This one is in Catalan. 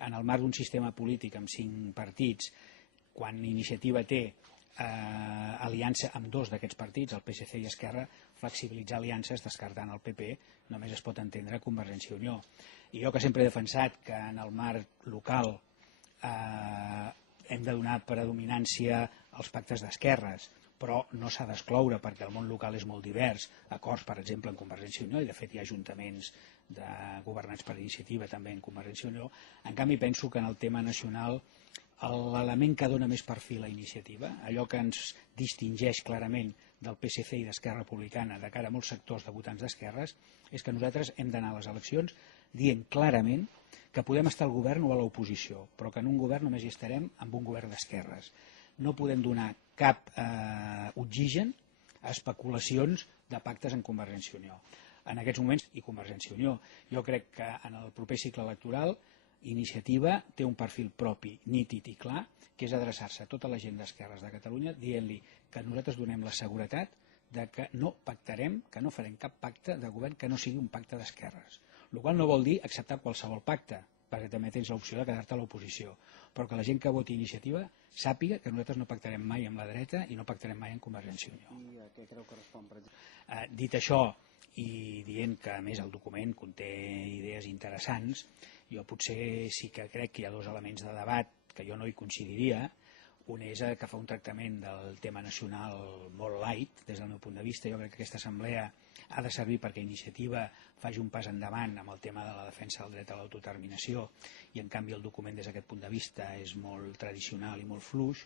en el marc d'un sistema polític amb 5 partits, quan Iniciativa té aliança amb 2 d'aquests partits, el PSC i Esquerra, flexibilitzar aliances descartant el PP només es pot entendre Convergència i Unió. I jo que sempre he defensat que en el marc local hem de donar predominància als pactes d'esquerres, però no s'ha d'excloure perquè el món local és molt divers, acords per exemple en Convergència i Unió, i de fet hi ha ajuntaments governats per Iniciativa també en Convergència i Unió. En canvi penso que en el tema nacional l'element que dona més perfil a Iniciativa, allò que ens distingeix clarament del PSC i d'Esquerra Republicana de cara a molts sectors de votants d'esquerres, és que nosaltres hem d'anar a les eleccions dient clarament que podem estar al govern o a l'oposició, però que en un govern només hi estarem amb un govern d'esquerres. No podem donar cap oxigen a especulacions de pactes en Convergència i Unió. En aquests moments, i Convergència i Unió, jo crec que en el proper cicle electoral Iniciativa té un perfil propi, nítid i clar, que és adreçar-se a tota la gent d'esquerres de Catalunya dient-li que nosaltres donem la seguretat de que no pactarem, que no farem cap pacte de govern que no sigui un pacte d'esquerres. El qual no vol dir acceptar qualsevol pacte, perquè també tens l'opció de quedar-te a l'oposició, però que la gent que voti Iniciativa sàpiga que nosaltres no pactarem mai amb la dreta i no pactarem mai amb Convergència i Unió. I a què creu que respon, per exemple? Dit això, i dient que a més el document conté idees interessants, jo potser sí que crec que hi ha 2 elements de debat que jo no hi coincidiria. Un és que fa un tractament del tema nacional molt light, des del meu punt de vista. Jo crec que aquesta assemblea ha de servir perquè Iniciativa faci un pas endavant amb el tema de la defensa del dret a l'autodeterminació, i en canvi el document des d'aquest punt de vista és molt tradicional i molt fluix.